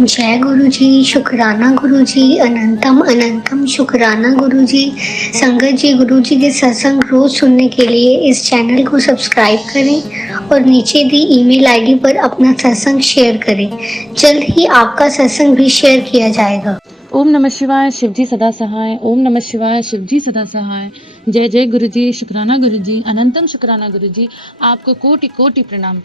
जय गुरु जी, शुक्राना गुरु जी, अनंतम अनंतम शुक्राना गुरु जी। संगत जी, गुरु जी के सत्संग रोज सुनने के लिए इस चैनल को सब्सक्राइब करें और नीचे दी ईमेल आईडी पर अपना सत्संग शेयर करें। जल्द ही आपका सत्संग भी शेयर किया जाएगा। ओम नमः शिवाय, शिवजी सदा सहाय। ओम नमः शिवाय, शिवजी सदा सहाय। जय जय गुरुजी, शुक्राना गुरुजी, अनंतम शुक्राना गुरुजी। आपको कोटि कोटि प्रणाम।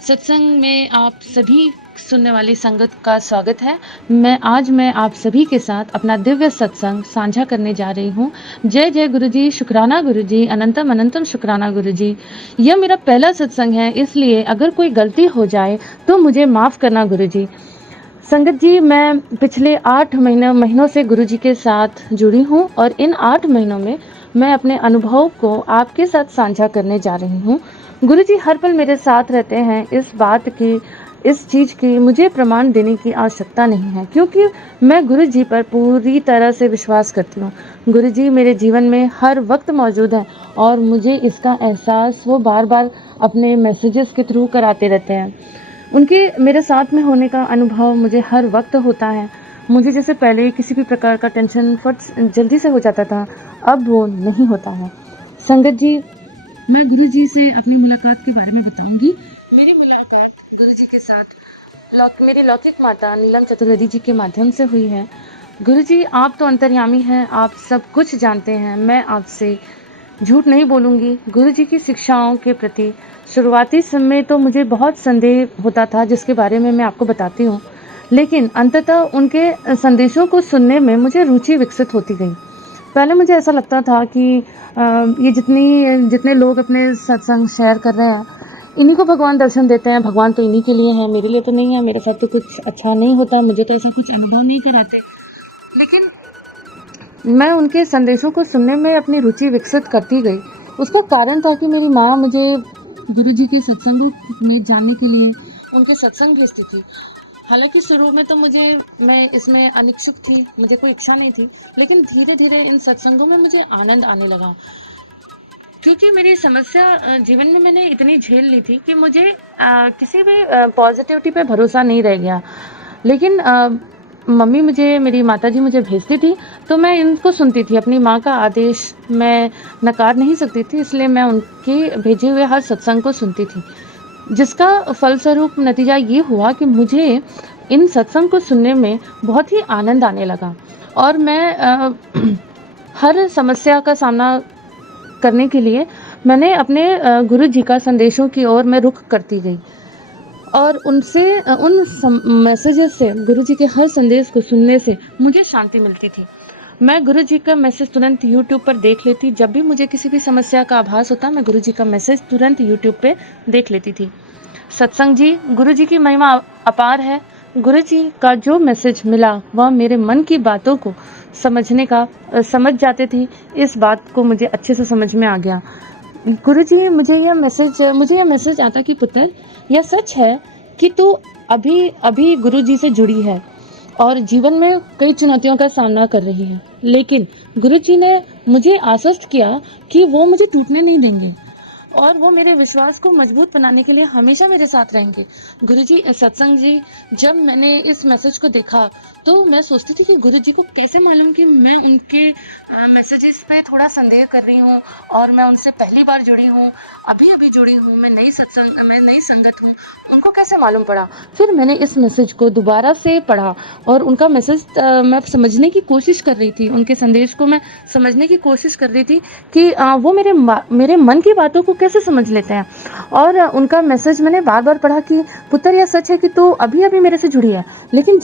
सत्संग में आप सभी सुनने वाली संगत का स्वागत है। आज मैं आप सभी के साथ अपना दिव्य सत्संग साझा करने जा रही हूँ। जय जय गुरुजी, शुक्राना गुरुजी, अनंतम अनंतम शुक्राना गुरुजी। यह मेरा पहला सत्संग है, इसलिए अगर कोई गलती हो जाए तो मुझे माफ़ करना गुरुजी। संगत जी, मैं पिछले 8 महीनों से गुरुजी के साथ जुड़ी हूँ और इन 8 महीनों में मैं अपने अनुभव को आपके साथ साझा करने जा रही हूँ। गुरुजी हर पल मेरे साथ रहते हैं। इस चीज़ की मुझे प्रमाण देने की आवश्यकता नहीं है, क्योंकि मैं गुरुजी पर पूरी तरह से विश्वास करती हूँ। गुरुजी मेरे जीवन में हर वक्त मौजूद हैं और मुझे इसका एहसास वो बार बार अपने मैसेजेस के थ्रू कराते रहते हैं। उनके मेरे साथ में होने का अनुभव मुझे हर वक्त होता है। मुझे जैसे पहले किसी भी प्रकार का टेंशन फट जल्दी से हो जाता था, अब वो नहीं होता है। संगत जी, मैं गुरुजी से अपनी मुलाकात के बारे में बताऊंगी। मेरी मुलाकात गुरुजी के साथ मेरी लौकिक माता नीलम चतुर्वेदी जी के माध्यम से हुई है। गुरुजी, आप तो अंतर्यामी हैं, आप सब कुछ जानते हैं। मैं आपसे झूठ नहीं बोलूँगी। गुरुजी की शिक्षाओं के प्रति शुरुआती समय तो मुझे बहुत संदेह होता था, जिसके बारे में मैं आपको बताती हूँ। लेकिन अंततः उनके संदेशों को सुनने में मुझे रुचि विकसित होती गई। पहले मुझे ऐसा लगता था कि ये जितने लोग अपने सत्संग शेयर कर रहे हैं, इन्हीं को भगवान दर्शन देते हैं, भगवान तो इन्हीं के लिए हैं, मेरे लिए तो नहीं है, मेरे साथ तो कुछ अच्छा नहीं होता, मुझे तो ऐसा कुछ अनुभव नहीं कराते। लेकिन मैं उनके संदेशों को सुनने में अपनी रुचि विकसित करती गई। उसका कारण था कि मेरी माँ मुझे गुरुजी के सत्संगों में जानने के लिए उनके सत्संग भेजती थी। हालांकि शुरू में तो मैं इसमें अनिच्छुक थी, मुझे कोई इच्छा नहीं थी, लेकिन धीरे धीरे इन सत्संगों में मुझे आनंद आने लगा, क्योंकि मेरी समस्या जीवन में मैंने इतनी झेल ली थी कि मुझे किसी भी पॉजिटिविटी पे भरोसा नहीं रह गया। लेकिन मेरी माताजी मुझे भेजती थी, तो मैं इनको सुनती थी। अपनी माँ का आदेश मैं नकार नहीं सकती थी, इसलिए मैं उनके भेजे हुए हर सत्संग को सुनती थी, जिसका फलस्वरूप नतीजा ये हुआ कि मुझे इन सत्संग को सुनने में बहुत ही आनंद आने लगा और मैं हर समस्या का सामना करने के लिए मैंने अपने गुरु जी का संदेशों की ओर मैं रुख करती गई और उन मैसेजेस से, गुरु जी के हर संदेश को सुनने से मुझे शांति मिलती थी। मैं गुरु जी का मैसेज तुरंत यूट्यूब पर देख लेती। जब भी मुझे किसी भी समस्या का आभास होता, मैं गुरु जी का मैसेज तुरंत यूट्यूब पे देख लेती थी। सत्संग जी, गुरु जी की महिमा अपार है। गुरु जी का जो मैसेज मिला वह मेरे मन की बातों को समझ जाते थे। इस बात को मुझे अच्छे से समझ में आ गया। गुरु जी, मुझे यह मैसेज आता कि पुत्र, यह सच है कि तू अभी अभी गुरु जी से जुड़ी है और जीवन में कई चुनौतियों का सामना कर रही है, लेकिन गुरु जी ने मुझे आश्वस्त किया कि वो मुझे टूटने नहीं देंगे और वो मेरे विश्वास को मजबूत बनाने के लिए हमेशा मेरे साथ रहेंगे। गुरुजी, सत्संग जी, जब मैंने इस मैसेज को देखा तो मैं सोचती थी कि गुरुजी को कैसे मालूम कि मैं उनके मैसेजेस पे थोड़ा संदेह कर रही हूँ और मैं उनसे पहली बार जुड़ी हूँ, अभी जुड़ी हूँ, मैं नई संगत हूँ, उनको कैसे मालूम पड़ा। फिर मैंने इस मैसेज को दोबारा से पढ़ा और उनका मैसेज मैं समझने की कोशिश कर रही थी, उनके संदेश को मैं समझने की कोशिश कर रही थी कि वो मेरे मन की बातों को कैसे समझ लेते हैं। और उनका मैसेज मैंने बार बार पढ़ा कि पुत्र, यह सच है कि तू अभी अभी मेरे से जुड़ी है, लेकिन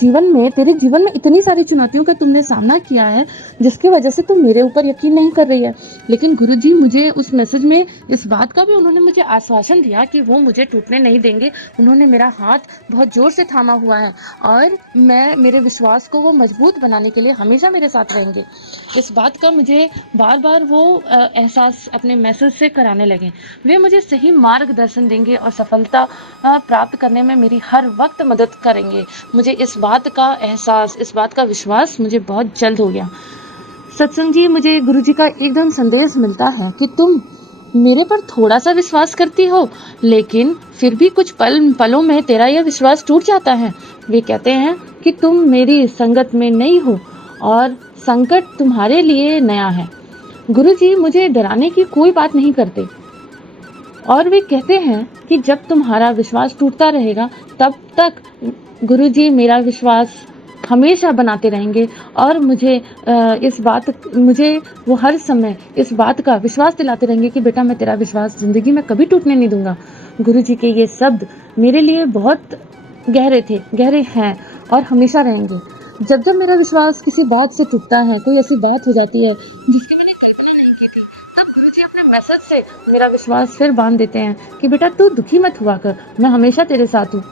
तेरे जीवन में इतनी सारी चुनौतियों का तुमने सामना किया है जिसकी वजह से तुम मेरे ऊपर यकीन नहीं कर रही है। लेकिन गुरुजी, मुझे उस मैसेज में इस बात का भी उन्होंने मुझे आश्वासन दिया कि वो मुझे टूटने नहीं देंगे। उन्होंने मेरा हाथ बहुत जोर से थामा हुआ है और मेरे विश्वास को वो मजबूत बनाने के लिए हमेशा मेरे साथ रहेंगे। इस बात का मुझे बार बार वो एहसास अपने मैसेज से कराने लगे। वे मुझे सही मार्गदर्शन देंगे और सफलता प्राप्त करने में मेरी हर वक्त मदद करेंगे। मुझे इस बात का विश्वास मुझे बहुत जल्द हो गया। सत्संग जी, मुझे गुरुजी का एकदम संदेश मिलता है कि तुम मेरे पर थोड़ा सा विश्वास करती हो, लेकिन फिर भी कुछ पलों में तेरा यह विश्वास टूट जाता है। वे कहते हैं कि तुम मेरी संगत में नहीं हो और संकट तुम्हारे लिए नया है। गुरुजी मुझे डराने की कोई बात नहीं करते और वे कहते हैं कि जब तुम्हारा विश्वास टूटता रहेगा तब तक गुरुजी मेरा विश्वास हमेशा बनाते रहेंगे और मुझे वो हर समय इस बात का विश्वास दिलाते रहेंगे कि बेटा मैं तेरा विश्वास ज़िंदगी में कभी टूटने नहीं दूंगा। गुरुजी के ये शब्द मेरे लिए बहुत गहरे हैं और हमेशा रहेंगे। जब जब मेरा विश्वास किसी बात से टूटता है, कोई ऐसी बात हो जाती है जिसकी मैंने कल्पना नहीं की थी, तब गुरुजी अपने मैसेज से मेरा विश्वास फिर बांध देते हैं कि बेटा तू दुखी मत हुआ कर, मैं हमेशा तेरे साथ हूँ।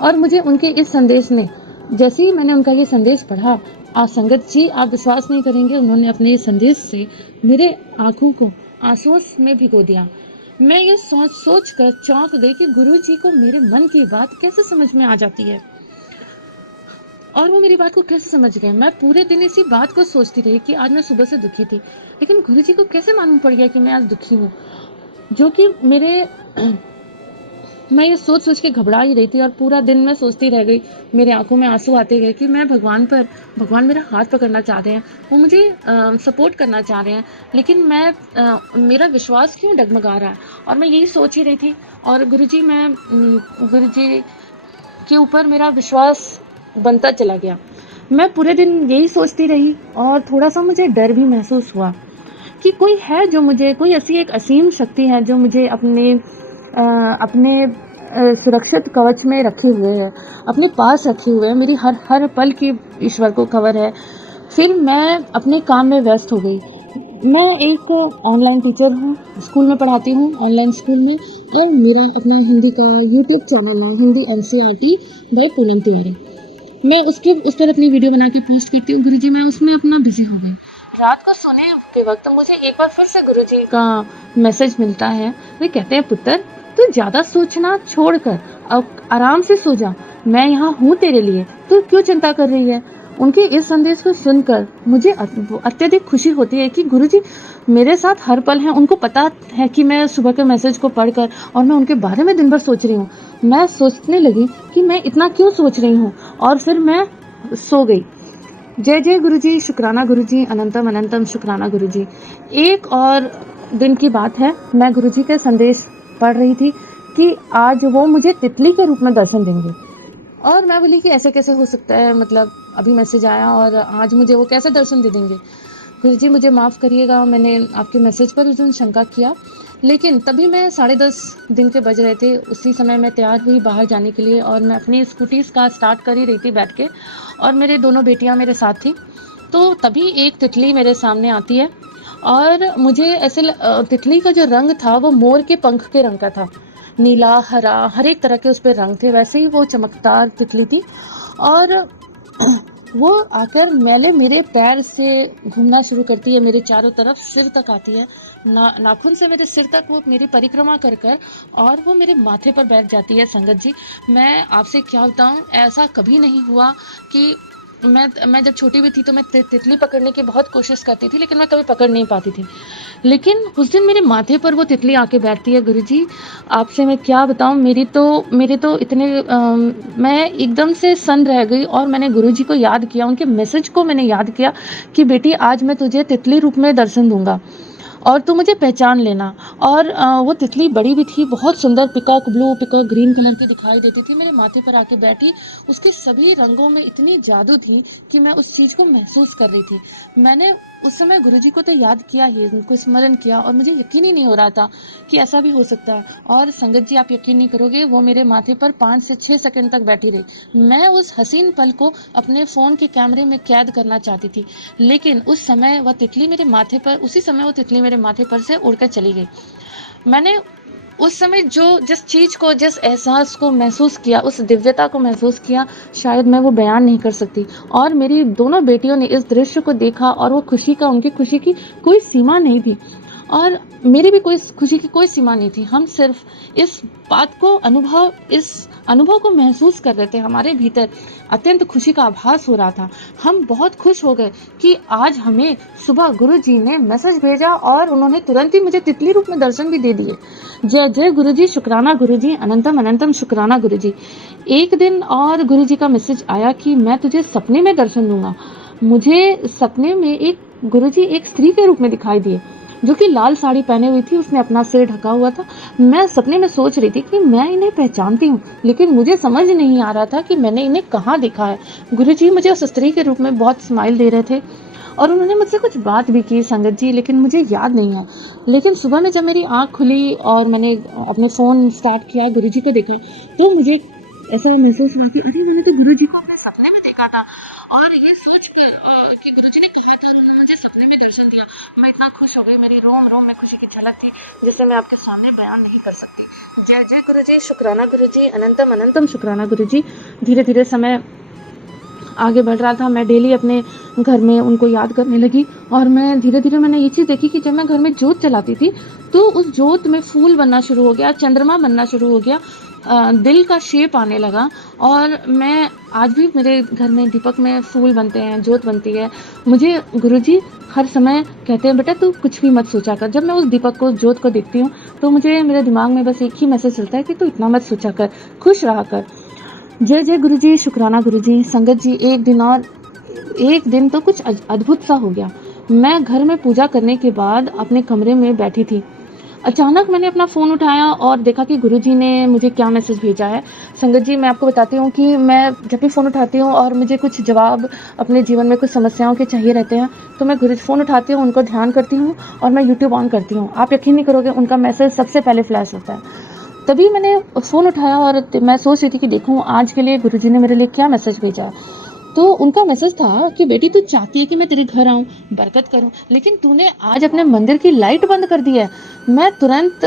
और मुझे उनके इस संदेश ने, जैसे ही मैंने उनका ये संदेश पढ़ा, आज संगत जी आप विश्वास नहीं करेंगे, उन्होंने अपने ये संदेश से मेरे आंखों को आंसुओं में भिगो दिया। मैं ये सोच कर चौंक गई कि गुरुजी को मेरे मन की बात कैसे समझ में आ जाती है और वो मेरी बात को कैसे समझ गए। मैं पूरे दिन इसी बात को सोचती रही कि आज मैं सुबह से दुखी थी, लेकिन गुरुजी को कैसे मालूम पड़ गया कि मैं आज दुखी हूँ, जो कि मैं ये सोच के घबरा ही रही थी और पूरा दिन मैं सोचती रह गई। मेरे आंखों में आंसू आते गए कि मैं भगवान मेरा हाथ पकड़ना चाह रहे हैं, वो मुझे सपोर्ट करना चाह रहे हैं, लेकिन मेरा विश्वास क्यों डगमगा रहा है। और मैं यही सोच ही रही थी और गुरुजी के ऊपर मेरा विश्वास बनता चला गया। मैं पूरे दिन यही सोचती रही और थोड़ा सा मुझे डर भी महसूस हुआ कि कोई ऐसी एक असीम शक्ति है जो मुझे अपने सुरक्षित कवच में रखे हुए है, अपने पास रखे हुए है, मेरी हर पल की ईश्वर को खबर है। फिर मैं अपने काम में व्यस्त हो गई। मैं एक ऑनलाइन टीचर हूँ, स्कूल में पढ़ाती हूँ, ऑनलाइन स्कूल में, और मेरा अपना हिंदी का यूट्यूब चैनल है, हिंदी NCERT बाय पूनम तिवारी। मैं उस पर अपनी वीडियो बना के पोस्ट करती हूँ। गुरुजी मैं उसमें अपना बिजी हो गई। रात को सोने के वक्त मुझे एक बार फिर से गुरुजी का मैसेज मिलता है। वे कहते हैं, पुत्र तू ज्यादा सोचना छोड़कर अब आराम से सो जा, मैं यहाँ हूँ तेरे लिए, तू क्यों चिंता कर रही है। उनके इस संदेश को सुनकर मुझे अत्यधिक खुशी होती है कि गुरुजी मेरे साथ हर पल हैं। उनको पता है कि मैं सुबह के मैसेज को पढ़कर और मैं उनके बारे में दिन भर सोच रही हूँ। मैं सोचने लगी कि मैं इतना क्यों सोच रही हूँ और फिर मैं सो गई। जय जय गुरुजी, शुक्राना गुरुजी, अनंतम अनंतम शुक्राना गुरुजी। एक और दिन की बात है, मैं गुरुजी के संदेश पढ़ रही थी कि आज वो मुझे तितली के रूप में दर्शन देंगे। और मैं बोली कि ऐसे कैसे हो सकता है, मतलब अभी मैसेज आया और आज मुझे वो कैसे दर्शन दे देंगे। गुरुजी मुझे माफ़ करिएगा, मैंने आपके मैसेज पर उस दिन शंका किया, लेकिन तभी मैं 10:30 दिन के बज रहे थे। उसी समय मैं तैयार हुई बाहर जाने के लिए और मैं अपनी स्कूटी का स्टार्ट कर ही रही थी बैठ के, और मेरे दोनों बेटियां मेरे साथ थी। तो तभी एक तितली मेरे सामने आती है और मुझे ऐसे तितली का जो रंग था वो मोर के पंख के रंग का था, नीला हरा हर एक तरह के उस पर रंग थे। वैसे ही वो चमकदार तितली थी और वो आकर मेरे पैर से घूमना शुरू करती है, मेरे चारों तरफ सिर तक आती है, नाखून से मेरे सिर तक वो मेरी परिक्रमा कर और वो मेरे माथे पर बैठ जाती है। संगत जी मैं आपसे क्या बताऊं, ऐसा कभी नहीं हुआ कि मैं जब छोटी भी थी तो मैं तितली पकड़ने की बहुत कोशिश करती थी, लेकिन मैं कभी पकड़ नहीं पाती थी। लेकिन उस दिन मेरे माथे पर वो तितली आके बैठती है। गुरुजी आपसे मैं क्या बताऊं, मेरे तो इतने मैं एकदम से सन्न रह गई और मैंने गुरुजी को याद किया, उनके मैसेज को मैंने याद किया कि बेटी आज मैं तुझे तितली रूप में दर्शन दूंगा और तू मुझे पहचान लेना। और वो तितली बड़ी भी थी, बहुत सुंदर, peacock blue peacock green colour की दिखाई देती थी, मेरे माथे पर आके बैठी। उसके सभी रंगों में इतनी जादू थी कि मैं उस चीज़ को महसूस कर रही थी। मैंने उस समय गुरुजी को तो याद किया ही, उनको स्मरण किया और मुझे यकीन ही नहीं हो रहा था कि ऐसा भी हो सकता है। और संगत जी आप यकीन नहीं करोगे, वो मेरे माथे पर 5 से 6 सेकंड तक बैठी रही। मैं उस हसीन पल को अपने फ़ोन के कैमरे में कैद करना चाहती थी, लेकिन उस समय वह तितली मेरे माथे पर, उसी समय वो तितली मेरे माथे पर से उड़कर चली गई। मैंने उस समय जिस चीज़ को, जिस एहसास को महसूस किया, उस दिव्यता को महसूस किया, शायद मैं वो बयान नहीं कर सकती। और मेरी दोनों बेटियों ने इस दृश्य को देखा और वो उनकी खुशी की कोई सीमा नहीं थी। और मेरी भी कोई खुशी की कोई सीमा नहीं थी। हम सिर्फ इस बात को इस अनुभव को महसूस कर रहे थे। हमारे भीतर अत्यंत खुशी का आभास हो रहा था। हम बहुत खुश हो गए कि आज हमें सुबह गुरुजी ने मैसेज भेजा और उन्होंने तुरंत ही मुझे तितली रूप में दर्शन भी दे दिए। जय जय गुरुजी, शुक्राना गुरुजी, अनंतम अनंतम शुक्राना गुरुजी। एक दिन और गुरुजी का मैसेज आया कि मैं तुझे सपने में दर्शन दूंगा। मुझे सपने में एक गुरुजी एक स्त्री के रूप में दिखाई दिए, जो कि लाल साड़ी पहने हुई थी। उसने अपना सिर ढका हुआ था। मैं सपने में सोच रही थी कि मैं इन्हें पहचानती हूँ, लेकिन मुझे समझ नहीं आ रहा था कि मैंने इन्हें कहाँ देखा है। गुरुजी मुझे उस स्त्री के रूप में बहुत स्माइल दे रहे थे और उन्होंने मुझसे कुछ बात भी की संगत जी, लेकिन मुझे याद नहीं है। लेकिन सुबह में जब मेरी आँख खुली और मैंने अपने फ़ोन स्टार्ट किया, गुरुजी को देखा, तो मुझे ऐसा महसूस हुआ कि अरे मैंने तो गुरुजी को अपने सपने में देखा था। और ये सोचकर कि गुरुजी ने कहा था और उन्होंने मुझे सपने में दर्शन दिया, मैं इतना खुश हो गई। मेरी रोम रोम में खुशी की झलक थी, जिसे मैं आपके सामने बयान नहीं कर सकती। जय जय गुरुजी, शुक्राना गुरुजी, अनंतम अनंतम शुक्राना गुरुजी। धीरे धीरे समय आगे बढ़ रहा था। मैं डेली अपने घर में उनको याद करने लगी और मैं धीरे धीरे मैंने ये चीज़ देखी कि जब मैं घर में जोत जलाती थी तो उस जोत में फूल बनना शुरू हो गया, चंद्रमा बनना शुरू हो गया, दिल का शेप आने लगा। और मैं आज भी मेरे घर में दीपक में फूल बनते हैं, जोत बनती है। मुझे गुरुजी हर समय कहते हैं, बेटा तू कुछ भी मत सोचा कर। जब मैं उस दीपक को, जोत को देखती हूँ तो मुझे मेरे दिमाग में बस एक ही मैसेज चलता है कि तू इतना मत सोचा कर, खुश रहा कर। जय जय गुरुजी, शुक्राना गुरुजी। संगत जी, एक दिन तो कुछ अद्भुत सा हो गया। मैं घर में पूजा करने के बाद अपने कमरे में बैठी थी। अचानक मैंने अपना फ़ोन उठाया और देखा कि गुरुजी ने मुझे क्या मैसेज भेजा है। संगत जी, मैं आपको बताती हूँ कि मैं जब भी फ़ोन उठाती हूँ और मुझे कुछ जवाब अपने जीवन में कुछ समस्याओं के चाहिए रहते हैं, तो मैं गुरुजी फ़ोन उठाती हूँ, उनको ध्यान करती हूँ और मैं यूट्यूब ऑन करती हूँ। आप यकीन नहीं करोगे, उनका मैसेज सबसे पहले फ्लैश होता है। तभी मैंने फ़ोन उठाया और मैं सोच रही थी कि देखूँ आज के लिए गुरुजी ने मेरे लिए क्या मैसेज भेजा है। तो उनका मैसेज था कि बेटी तू चाहती है कि मैं तेरे घर आऊँ, बरकत करूँ, लेकिन तूने आज अपने मंदिर की लाइट बंद कर दी है। मैं तुरंत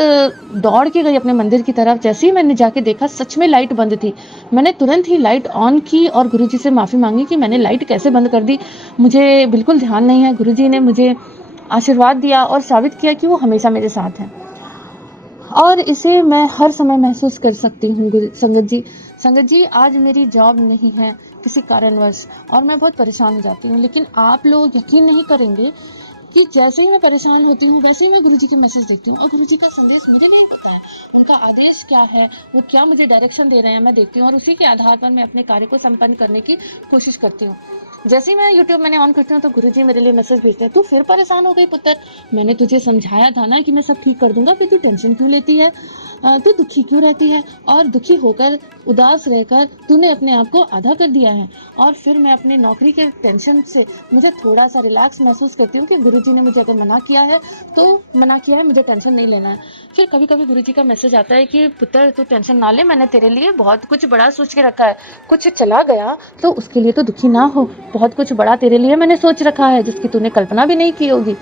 दौड़ के गई अपने मंदिर की तरफ। जैसे ही मैंने जाके देखा, सच में लाइट बंद थी। मैंने तुरंत ही लाइट ऑन की और गुरुजी से माफ़ी मांगी कि मैंने लाइट कैसे बंद कर दी, मुझे बिल्कुल ध्यान नहीं है। गुरुजी ने मुझे आशीर्वाद दिया और साबित किया कि वो हमेशा मेरे साथ हैं और इसे मैं हर समय महसूस कर सकती हूँ। संगत जी, आज मेरी जॉब नहीं है किसी कारणवश और मैं बहुत परेशान हो जाती हूँ, लेकिन आप लोग यकीन नहीं करेंगे कि जैसे ही मैं परेशान होती हूँ वैसे ही मैं गुरुजी के मैसेज देखती हूँ और गुरुजी का संदेश मुझे नहीं पता है, उनका आदेश क्या है, वो क्या मुझे डायरेक्शन दे रहे हैं, मैं देखती हूँ और उसी के आधार पर मैं अपने कार्य को संपन्न करने की कोशिश करती हूँ। जैसे ही मैं यूट्यूब मैंने ऑन करती हूँ तो गुरुजी मेरे लिए मैसेज भेजते हैं, तू फिर परेशान हो गई पुत्र, मैंने तुझे समझाया था ना कि मैं सब ठीक कर दूंगा, फिर तू टेंशन क्यों लेती है, तू दुखी क्यों रहती है और दुखी होकर उदास रहकर तूने अपने आप को आधा कर दिया है। और फिर मैं अपने नौकरी के टेंशन से मुझे थोड़ा सा रिलैक्स महसूस करती हूँ कि गुरुजी ने मुझे अगर मना किया है तो मना किया है, मुझे टेंशन नहीं लेना है। फिर कभी कभी गुरुजी का मैसेज आता है कि पुत्र तू टेंशन ना ले, मैंने तेरे लिए बहुत कुछ बड़ा सोच के रखा है, कुछ चला गया तो उसके लिए तो दुखी ना हो, बहुत कुछ बड़ा तेरे लिए मैंने सोच रखा है जिसकी तूने कल्पना भी नहीं की होगी।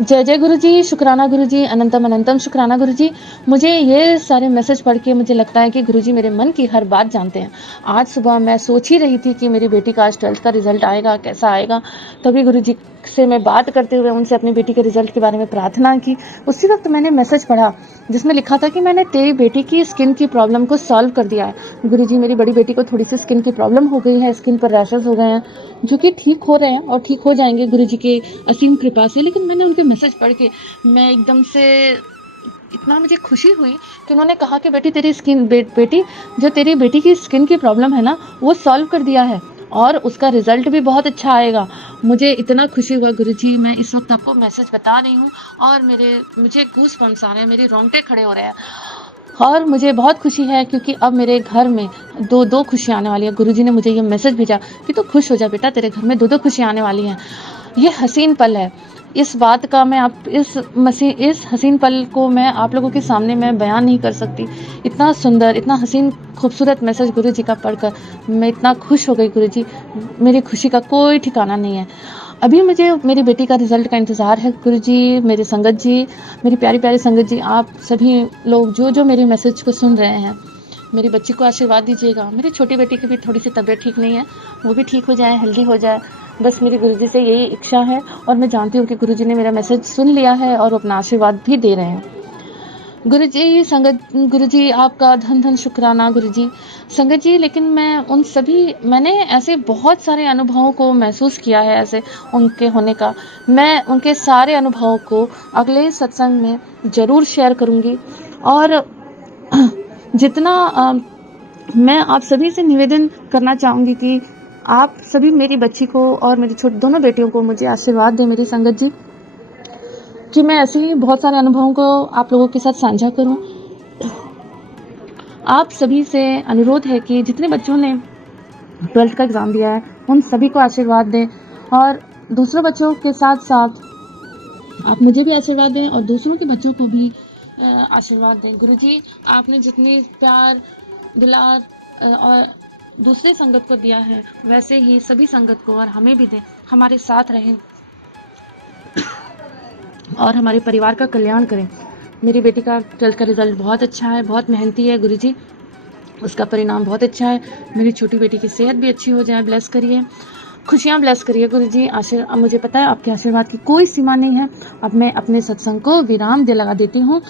जय जय गुरुजी, शुक्राना गुरुजी, अनंतम अनंतम शुक्राना गुरुजी। मुझे ये सारे मैसेज पढ़ के मुझे लगता है कि गुरुजी मेरे मन की हर बात जानते हैं। आज सुबह मैं सोच ही रही थी कि मेरी बेटी का आज 12th का रिजल्ट आएगा, कैसा आएगा। तभी गुरुजी से मैं बात करते हुए उनसे अपनी बेटी के रिजल्ट के बारे में प्रार्थना की। उसी वक्त मैंने मैसेज पढ़ा जिसमें लिखा था कि मैंने तेरी बेटी की स्किन की प्रॉब्लम को सॉल्व कर दिया है। गुरुजी, मेरी बड़ी बेटी को थोड़ी सी स्किन की प्रॉब्लम हो गई है, स्किन पर रैशेस हो गए हैं जो कि ठीक हो रहे हैं और ठीक हो जाएंगे गुरुजी के असीम कृपा से। लेकिन मैंने उनके मैसेज पढ़ के मैं एकदम से इतना मुझे खुशी हुई कि उन्होंने कहा कि बेटी तेरी स्किन बेटी जो तेरी बेटी की स्किन की प्रॉब्लम है ना, वो सॉल्व कर दिया है और उसका रिजल्ट भी बहुत अच्छा आएगा। मुझे इतना खुशी हुआ गुरुजी, मैं इस वक्त आपको मैसेज बता रही हूँ और मुझे गूज़बम्प्स आ रहे हैं, मेरी रोंगटे खड़े हो रहे हैं और मुझे बहुत खुशी है क्योंकि अब मेरे घर में दो खुशियाँ आने वाली है। गुरुजी ने मुझे ये मैसेज भेजा कि तू खुश हो जा बेटा, तेरे घर में दो खुशियाँ आने वाली हैं। ये हसीन पल है। इस बात का मैं इस हसीन पल को मैं आप लोगों के सामने मैं बयान नहीं कर सकती। इतना सुंदर, इतना हसीन खूबसूरत मैसेज गुरुजी का पढ़कर मैं इतना खुश हो गई। गुरुजी, मेरी खुशी का कोई ठिकाना नहीं है। अभी मुझे मेरी बेटी का रिज़ल्ट का इंतज़ार है। गुरुजी, मेरे संगत जी, मेरी प्यारी प्यारी संगत जी, आप सभी लोग जो मेरे मैसेज को सुन रहे हैं, मेरी बच्ची को आशीर्वाद दीजिएगा। मेरी छोटी बेटी की भी थोड़ी सी तबीयत ठीक नहीं है, वो भी ठीक हो जाए, हेल्दी हो जाए। बस मेरी गुरुजी से यही इच्छा है और मैं जानती हूँ कि गुरुजी ने मेरा मैसेज सुन लिया है और अपना आशीर्वाद भी दे रहे हैं। गुरुजी संगत गुरुजी आपका धन धन शुक्राना गुरुजी। संगत जी, लेकिन मैंने ऐसे बहुत सारे अनुभवों को महसूस किया है ऐसे उनके होने का। मैं उनके सारे अनुभवों को अगले सत्संग में ज़रूर शेयर करूँगी और जितना मैं आप सभी से निवेदन करना चाहूँगी कि आप सभी मेरी बच्ची को और मेरी दोनों बेटियों को मुझे आशीर्वाद दें मेरी संगत जी, कि मैं ऐसे ही बहुत सारे अनुभवों को आप लोगों के साथ साझा करूं। आप सभी से अनुरोध है कि जितने बच्चों ने 12th का एग्ज़ाम दिया है उन सभी को आशीर्वाद दें और दूसरों बच्चों के साथ साथ आप मुझे भी आशीर्वाद दें और दूसरों के बच्चों को भी आशीर्वाद दें। गुरुजी, आपने जितनी प्यार दुलार और दूसरे संगत को दिया है वैसे ही सभी संगत को और हमें भी दें, हमारे साथ रहें और हमारे परिवार का कल्याण करें। मेरी बेटी का 12th का रिज़ल्ट बहुत अच्छा है, बहुत मेहनती है गुरुजी, उसका परिणाम बहुत अच्छा है। मेरी छोटी बेटी की सेहत भी अच्छी हो जाए, ब्लेस करिए, खुशियाँ ब्लेस करिए गुरुजी। मुझे पता है आपके आशीर्वाद की कोई सीमा नहीं है। अब मैं अपने सत्संग को विराम दे लगा देती हूँ।